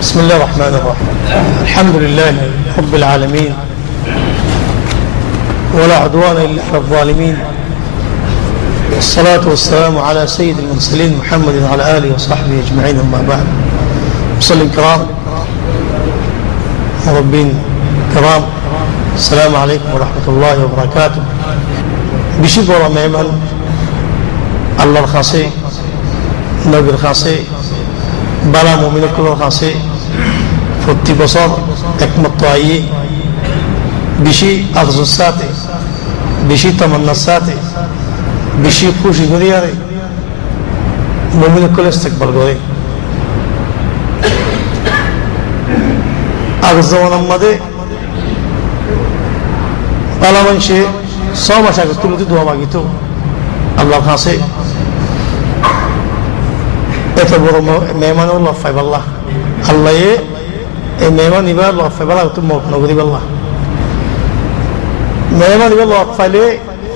بسم الله الرحمن الرحيم. الحمد لله رب العالمين ولا عدوان إلا على الظالمين، والصلاة والسلام على سيد المرسلين محمد وعلى آله وصحبه أجمعين، أما بعد. مسلم كرام مربين كرام، السلام عليكم ورحمة الله وبركاته. بشكر ميمن الله الخاصي نبي الخاصي بلا مؤمن كل الخاصي فوتي بصر اكمل طاعي بشي أغزو الساتي بشي تمنى الساتي بشي خوشي غرياري مؤمن كل استقبال غري أغزو نمده بلا منشي صوما شاكر تلو دوا ماغيتو الله خاصي এত বড় মেহমান লফাই পাল্লা আল্লাহ এই মেহমান এবার লফাই পালা তো মত নগরী পাল্লা মেহমান এবার লফাইলে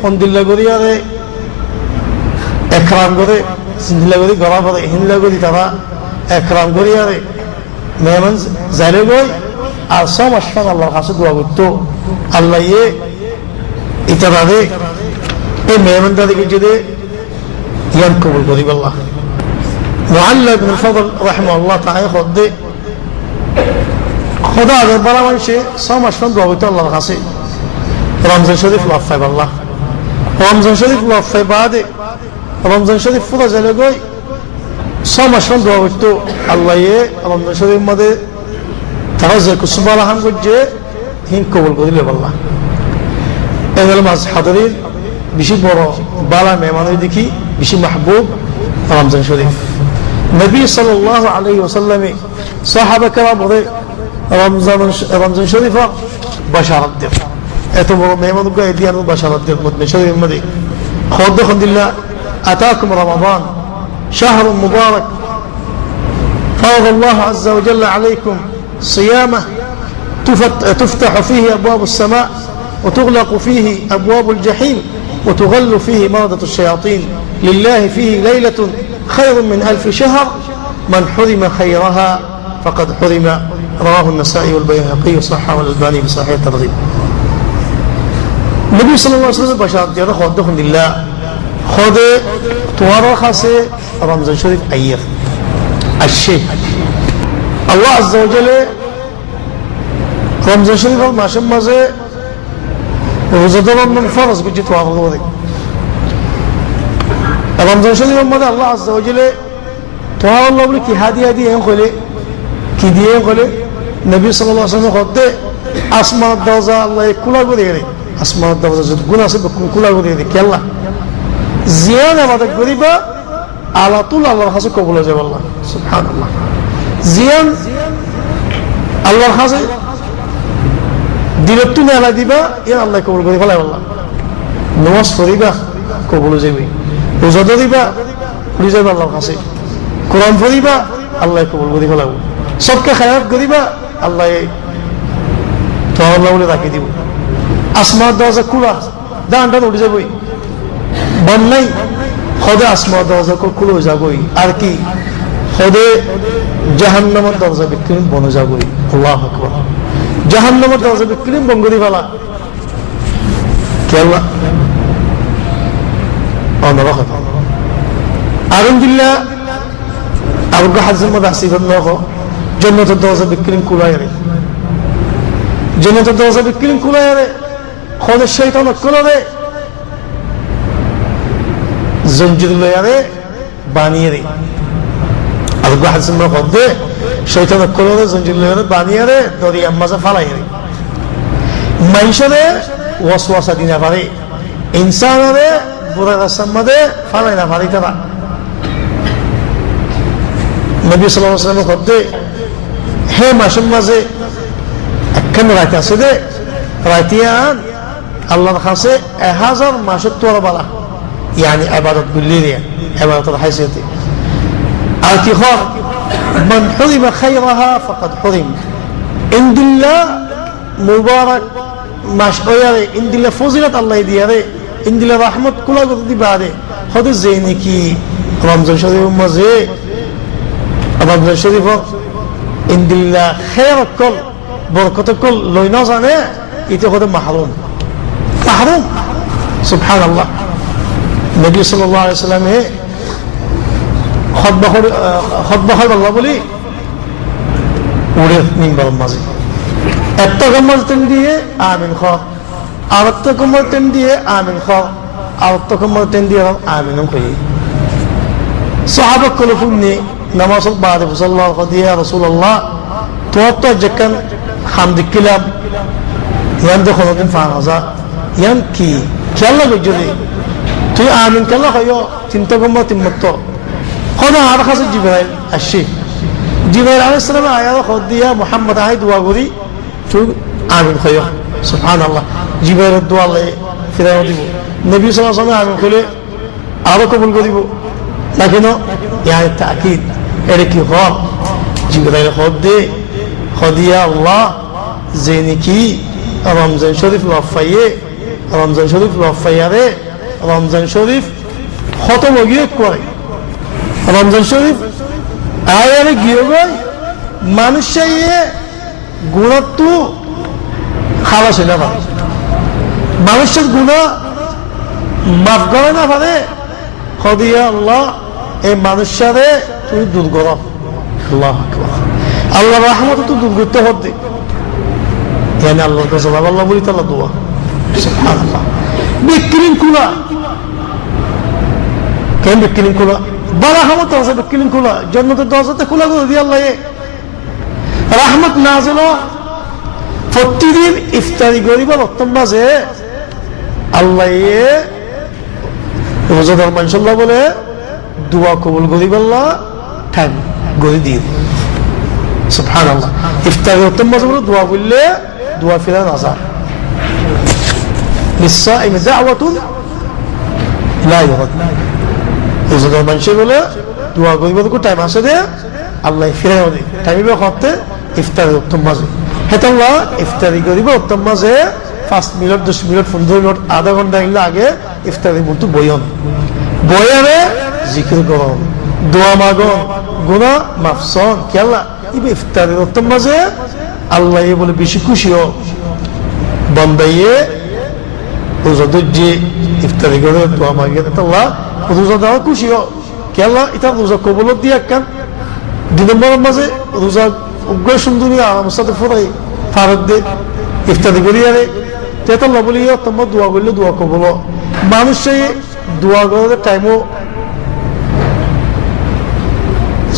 ফন্দিল্লা করি আরে একরাম করে সিন্দিল্লা করি গলা পরে হিন্দিল্লা করি তারা একরাম করি আরে মেহমান যাইলে গই আর সব আসমান আল্লাহর কাছে দোয়া করতো আল্লাহ ইতারে এই মেহমান তাদেরকে যদি ইয়ান কবুল করি পাল্লা معلى بن الفضل رحمه الله تعالى خدا هذا بلا من شيء صام أشفن دعوة الله الخاصي رمضان شريف لفظ بالله رمضان شريف لفظ بعد رمضان شريف فضل زلقوي صام أشفن دعوة الله رمضان شريف ماذا تغزل كسبالة هم قد جاء هين قبول قدر بالله إذا لما حضرين بشي برا بلا ميمان يدكي بشي محبوب رمضان شريف النبي صلى الله عليه وسلم صحابة كرام رمضان شريفة بشارة دير اتمر ميمان بقى يديان بشارة دير مدن شريف مدي خود الحمد لله أتاكم رمضان شهر مبارك فرض الله عز وجل عليكم صيامه تفتح فيه أبواب السماء وتغلق فيه أبواب الجحيم وتغل فيه مردة الشياطين لله فيه ليلة خير من 1000 شهر من حرم خيرها فقد حرم. رواه النسائي والبيهقي وصححه الألباني بصحيح الترغيب. النبي صلى الله عليه وسلم بشارة ديره خود الحمد لله خود توارى خاصة رمضان شريف أير الشيء الله عز وجل رمضان شريف ما شمزه وزدنا من فرض بجت واغلوذي رمضان شريف ماذا الله عز وجل توها الله بلي كي هادي ينخلي كي دي ينخلي النبي صلى الله عليه وسلم خد أسماء الدوزة الله كلا قديري أسماء الدوزة جد قنا سبكون كلا قديري كلا زيانة بعد قريبا على طول الله خاص قبول جب الله سبحان الله زيان الله خاص دلتنا على ديبا يا الله قبول قدير فلا والله نواس فريبا قبول جبي রোজা দিবা রিজাব আল্লাহর কাছে কোরআন পড়িবা আল্লাহ কবুল করে ফেলাব সবকে খায়াত করিবা আল্লাহ তো আল্লাহ বলে রাখি দিব আসমার দরজা খোলা দানটা উঠে যাবই বন্যাই খোদা আসমার দরজা খুলে যাবই আর কি খোদে জাহান্নামের দরজা বিক্রি বনে যাবই আল্লাহু আকবার জাহান্নামের দরজা বিক্রি বন্ধ করে ফেলা কি আল্লাহ আলহামদুলিল্লাহ আবু হাজর মাদাসিবন নহ জান্নাতের দরজা বিক্রিন কুলায়রে জান্নাতের দরজা বিক্রিন কুলায়রে খোদা শয়তান কুলারে জঞ্জির লয়ারে বানিয়ে রে আবু হাজর নহ দে শয়তান কুলারে জঞ্জির লয়ারে বানিয়ে রে দরিয়া মাঝে ফালাই রে মানুষরে ওয়াসওয়াসা দিনা পারে ইনসানরে বুড়া রাস্তার মধ্যে ফালাই না ফালাই তারা নবী সাল্লাল্লাহু আলাইহি ওয়াসাল্লাম খদ্দে হে মাসের মাঝে একখান রাত আছে দে রাতিয়ান আল্লাহর কাছে 1000 মাসের তোর বালা يعني عبادة بالليل عبادة الحيثية الكخار من حرم خيرها فقد حرم عند الله مبارك مشعوره عند الله فضيلة الله دياره عند الله رحمة كل قد بعده خد زيني كي رمضان شريف مزه رمضان شريف ইন্দিল্লা খেয়ার কল বরকত কল লই না জানে ইতে হতে মাহরুম মাহরুম সুবহানাল্লাহ। নবী সাল্লাল্লাহু আলাইহি সাল্লামে খুতবা আল্লাহ বলি উড়ে মিম্বার মাঝে একটা কম্বল তেন দিয়ে আমিন খ আর একটা কম্বল তেন দিয়ে আমিন খ আর একটা কম্বল তেন দিয়ে আমিন কই সাহাবা কল ফুন্নি নামাজ বাদে সাল্লাল্লাহু আলাইহি ইয়া রাসূলুল্লাহ তো যেখান হামদিকিলাম ইয়ান যখন দিন ফারাজা ইয়ান কি খেলা গজরে তুই আমিন কেলা হয় চিন্তা কম্বল তিনমত খোদা আর কাছে জিবরাইল আসি জিবরাইল আলাইহিস সালাম আয়া খোদ দিয়া মুহাম্মদ আই দোয়া করি তুই আমিন হয় সুবহানাল্লাহ। জিবরাইল দোয়া লে ফিরাও দিব নবী সাল্লাল্লাহু আলাইহি ওয়াসাল্লাম আমিন কইলে আরো কবুল করিব না কেন ইয়ার তাকিদ এটা কি হক জিবরাইল খোদ দে খদিয়া আল্লাহ যে নাকি রমজান শরীফ লফাইয়ে রমজান শরীফ লফাইয়ারে রমজান শরীফ খতম গিয়ে করে রমজান শরীফ আয়ারে গিয়ে গই মানুষে গুণাত্ম খালাস না পারে মানুষের গুণা মাফ করে না পারে খদিয়া আল্লাহ এই মানুষের তুমি দূর করো আল্লাহ আল্লাহ রহমত তো দূর করতে হবে এখানে আল্লাহর কাছে আল্লাহ বলি তাল্লাহ দোয়া সুবহানাল্লাহ। বিক্রিম কুলা কেন বিক্রিম কুলা বড় রহমত আছে বিক্রিম কুলা জান্নাতের দরজাতে খোলা করে দিয়ে আল্লাহ রহমত নাযিল প্রতিদিন ইফতারি গরিবের উত্তম মাঝে আল্লাহ রোজাদার মানসাল্লাহ বলে দোয়া কবুল গরিব আল্লাহ ঠাক গরি দিয়ে সুবহানাল্লাহ। ইফতারি উত্তম মাঝে বলে দোয়া করলে দোয়া ফিরা নাজার লিসাইম দাওয়াতুন লা ইউরাদ রোজাদার মানুষে বলে দোয়া গরিবের টাইম আসে দে আল্লাহ ফিরাও দে টাইমে করতে ইফতারি উত্তম মাঝে হেতাল্লাহ ইফতারি গরিব উত্তম মাঝে 5 মিনিট 10 মিনিট 15 মিনিট আধা ঘন্টা এগুলো আগে ইফতারি মতো বয়ন বয়ানে জিকির করুন দোয়া মাগন গুনাহ মাফসন কেলা ইবে ইফতারি উত্তম মাঝে আল্লাহ বলে বেশি খুশি হ বন্দাইয়ে রোজাদার যে ইফতারি করে দোয়া মাগে আল্লাহ রোজাদার খুশি হ কেলা এটা রোজা কবুল দিয়ে কান 2 নম্বরের মাঝে রোজা উগ্র সুন্দরী আরাম সাথে ফুরাই ফারুক দে ইফতারি করি আরে তেতাল্লাহ বলি তোমার দোয়া করলে দোয়া কবুল মানুষে দোয়া করার টাইমও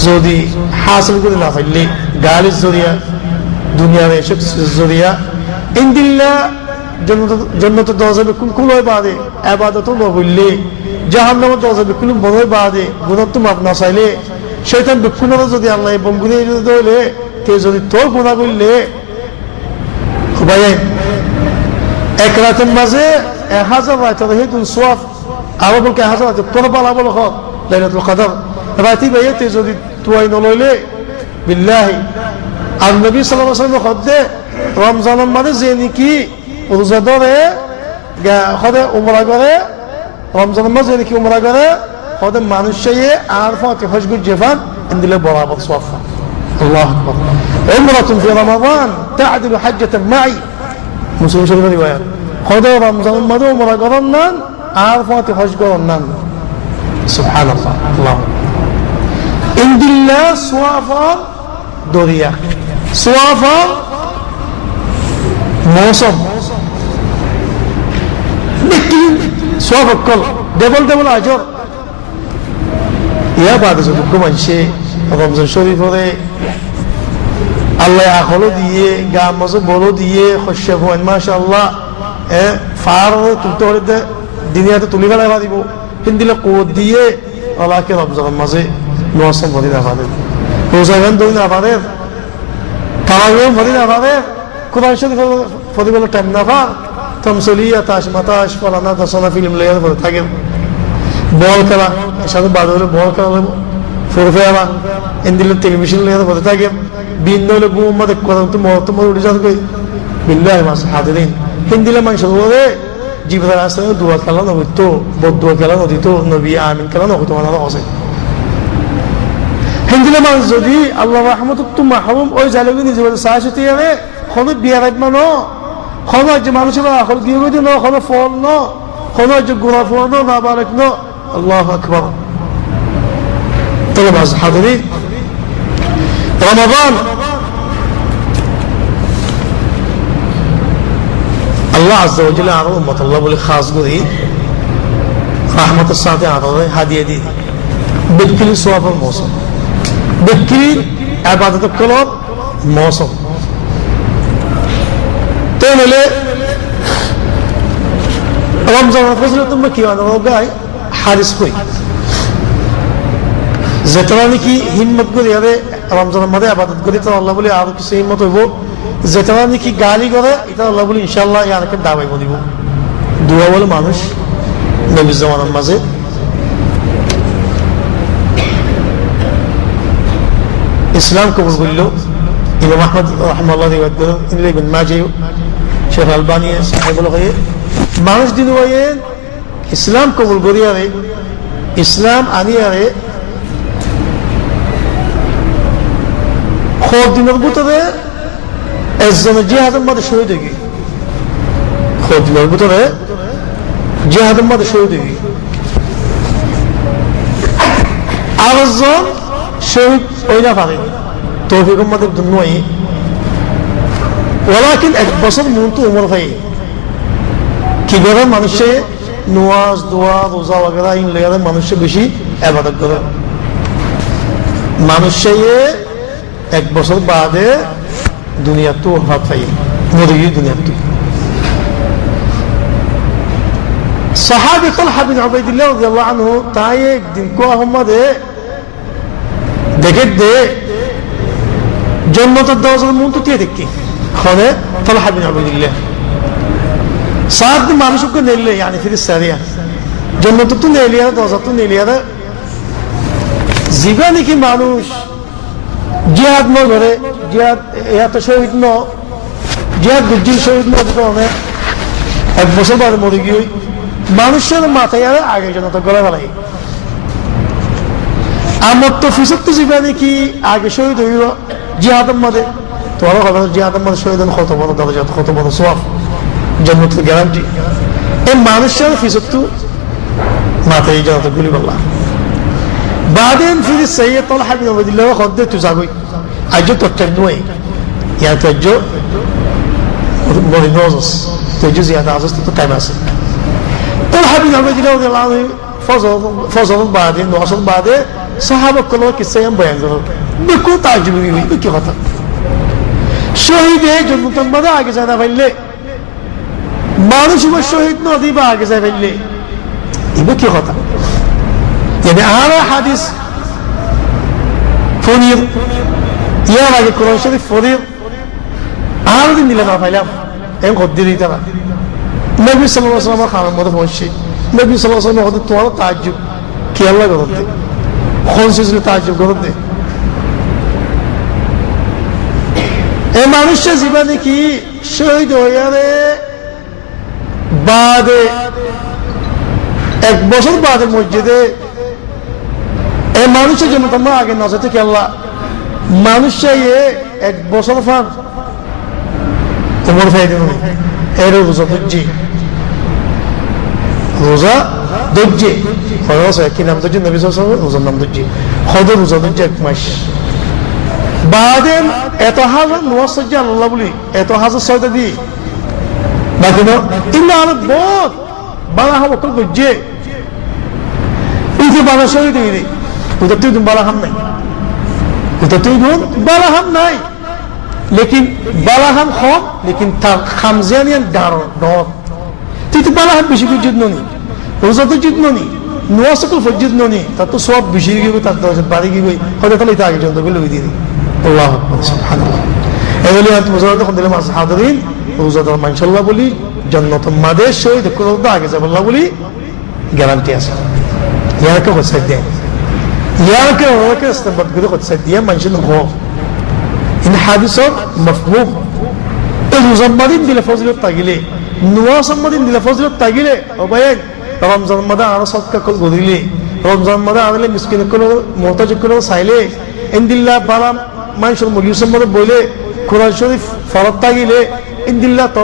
যদি হাসিল করে না পারলে গালির জরিয়া দুনিয়ার এসব জরিয়া ইনদিল্লা জন্নতের দরজা বিকুল খুলয় বাদে আবাদত না বললে জাহান্নামের দরজা বিকুল বড়ই বাদে গুনাহ তো মাফ না চাইলে শয়তান বিকুলর যদি আল্লাহ বঙ্গুনে দইলে তে যদি তোর গুনাহ করলে ভাই এক রাতের মাঝে 1000 রাত রহিতুন সওয়াব আবার বলকে 1000 রাত তোর পালা বল খ লাইলাতুল কদর রাতি বাইতে যদি তুই নলইলে বিল্লাহি আর নবী সাল্লাল্লাহু আলাইহি ওয়াসাল্লাম খদ্দে রমজানের মাঝে যে নাকি রোজা ধরে খদে উমরা করে রমজানের মাঝে নাকি উমরা করে খদে মানুষে আর ফাতে হজগুর জেফান ইনদিলে বরাবর সওয়াব আল্লাহু আকবার উমরাতুন ফি রমাদান তা'দিলু হাজ্জাতান মা'i মুসলিম শরীফের রিওয়ায়াত খদে রমজানের মাঝে উমরা করেন না আর ফাতে হজ করেন না সুবহানাল্লাহ আল্লাহ ইনদিল্লা সোয়াফা দরিয়া সোয়াফা মৌসুম দেখি সোয়াফা কল ডবল আজর ইয়া বাদে যদি ঘুমাইছে রমজান শরীফ হলে আল্লাহ আখলো দিয়ে গা মাঝে বলো দিয়ে শস্য ভয় মাশাআল্লাহ ফার তুলতে হলে দুনিয়াতে তুলি ফেলা দিব হিন্দিলে কোদ দিয়ে আল্লাহকে রমজানের মাঝে নসম ভরি না পারে রোজাগান ধরি না পারে তারাবিও ভরি না পারে কোরআন শরীফ ফরিবেল টাইম না পা তামসলিয়া তাস মাতাস ফলানা দশনা ফিল্ম লেয়ার করে থাকে বল খেলা সাথে বাদ হলে বল খেলা ফেরা ইন্দিলে টেলিভিশন লেয়ার করে থাকে বিন্দু হলে গুম্মা দেখ কথা তোমার উঠে যাবে বিল্লাহি মাস হাদিরিন হিন্দিলে মানুষ বলে জিবরাইল আসলে দোয়া খেলা নহিত বদ দোয়া খেলা নহিত নবী আমিন খেলা নহিত মানা আছে কিন্তু মানুষ যদি আল্লাহ রহমত মাহরুম ওই জালুকি নিজে সাহায্য আনে কোনো বিয়া রাখবো ন কোনো যে মানুষের আখল গিয়ে গিয়ে ন কোনো ফল ন কোনো যে গুণা ফল ন না বারেক ন আল্লাহু আকবার তবে মাঝ হাজিরিন রমাদান আল্লাহ আজ্জা ওয়া জাল্লা আরো উম্মত আল্লাহ বলে খাস করি রহমতের সাথে আরো হাদিয়া দিয়ে বিক্রি সওয়াবের মৌসুম বিক্রি ইবাদত করার মৌসুম তো হলে রমজানের ফজিলত তোমরা কি গায় হারিস হই যেটা নাকি হিম্মত করে আরে রমজানের মধ্যে ইবাদত করি তো আল্লাহ বলে আরো কিছু হিম্মত হইব যেটা নাকি গালি করে এটা আল্লাহ বলে ইনশাআল্লাহ ইয়ারকে দাবাইব দিব দুয়া বলে মানুষ নবীর জামানার মাঝে ইসলাম কবুল করল ইমাম আহমদ রাহমাহুল্লাহ রিওয়ায়াত করেন ইবনে মাজাহ শেখ আলবানী সাহেবুল হয়ে মানুষ দিন হয়ে ইসলাম কবুল করিয়ারে ইসলাম আনিয়ারে দিনের ভিতরে একজনের জিহাদের মধ্যে শহীদ হয়ে গিয়ে দিনের ভিতরে জিহাদের মধ্যে শহীদ হয়ে গিয়ে আরেকজন শহীদ ওই না পারে তৌফিকের মধ্যে নয় ওরা কিন্তু এক বছর মূলত উমর ভাই কি করে মানুষে নামাজ দোয়া রোজা वगैरह ইন লেগে মানুষে বেশি ইবাদত করে মানুষে এক বছর বাদে দুনিয়া তো হাত পাই মরে গিয়ে দুনিয়া তো সাহাবী তালহা বিন উবাইদুল্লাহ রাদিয়াল্লাহু আনহু তাই একদিন কো আহমদে দেখে দে জান্নাতের দরজার মুখ দিয়ে দেখি খনে তালহা বিন উবাইদুল্লাহ সাদ মানুষকে নেলে يعني في السريع জান্নাত তো নেলিয়া দরজা তো নেলিয়া জীবনে কি মানুষ জিহাদ ন করে জিহাদ এত শহীদ ন জিহাদ দুজন শহীদ ন মানে এক বছর বাদে মরে গিয়ে মানুষের মাথায় আর আগে জান্নাত গলা ফেলাই আমার তো ফিসক তো জীবনে কি আগে শহীদ হইল জিহাদের মধ্যে তোমার কথা জিহাদের মধ্যে শহীদ কত বড় দরজা কত বড় সওয়াব জান্নাতের গ্যারান্টি এই মানুষের ফিসক তো মাথায় জান্নাত গুলি বললাম بعدين في السيد طلحة بن عبيد الله خدت تزاوي أجو تتنوي يعني تجو مورينوزس تجو زيادة عزيز تتكامس طلحة بن عبيد الله رضي الله عنه فصل بعدين وصل بعدين صحابة كلهم كسيان بيان ذرو بكو تعجب بيوي بكي خطأ شهيد جنة تنبدا آگے زیادہ فیلے مانو شما شهيد نودی با آگے زیادہ فیلے یہ بكي خطأ يعني هذا حديث فريض يا راجل القرآن الشريف فريض هذا دين لنا فيلام إن قدري ترى النبي صلى الله عليه وسلم قال ما ده شيء النبي صلى الله عليه وسلم قد توارى تعجب كي الله قرده خنسيز لتعجب قرده إيه مانوش زبانة كي شهيد هوياره بعد এক বছর বাদে মসজিদে এই মানুষের জন্য তোমরা আগে নজর থেকে আল্লাহ মানুষে এক বছর ফান তোমার ফায়দা নেই এর রোজা ধৈর্য রোজা ধৈর্য খরচ কি নাম ধৈর্য নবী সাল্লাল্লাহু আলাইহি ওয়াসাল্লাম রোজার নাম ধৈর্য খদ রোজা ধৈর্য এক মাস বাদে এত হাজার নওয়াজ আল্লাহ বলি এত হাজার ছয়টা দি বাকি না ইন্না আল বহুত বালা হাব কল গজে ইতে বালা শহীদ হইরে ওটা তুই বালা হাম নাই ওটা তুই বালা হাম নাই लेकिन बाला हम खम लेकिन खामजानियान डर তুই তো বালা হাম বেশি জিদ ননি রোজা তো জিদ ননি নওয়াজকুল ফজিদ ননি তা তো সব বেশি গিয়ে তার দরজা বাড়ি গিয়ে হয়তো তাহলে এটা আগে জন্য বলে দিয়ে দিই আল্লাহু আকবার সুবহানাল্লাহ এগুলি আজ মুজাহিদ কোন দিলে মাস হাজিরিন রোজা তো মাশাআল্লাহ বলি জান্নাত মাদে শহীদ করতে আগে যাব আল্লাহ বলি গ্যারান্টি আছে ইয়াকে হচ্ছে দেয় ইয়াকে ওকে ইস্তেমবাদ করে হচ্ছে দিয়ে মানুষের গো ইন হাদিসর মফহুম রমজান দিলে ফজিলত তাগিলে নওয়াজ দিলে ফজিলত তাগিলে ও ভাই রমজান মাদে আর সদকা কল গদিলে রমজান মাদে আনলে মিসকিন কল মুহতাজ কল চাইলে ইন্দিল্লাহ বালা মানুষের মজলিস সম্বন্ধে বলে কোরআন শরীফ ফরত থাকিলে ইন্দিল্লাহ তো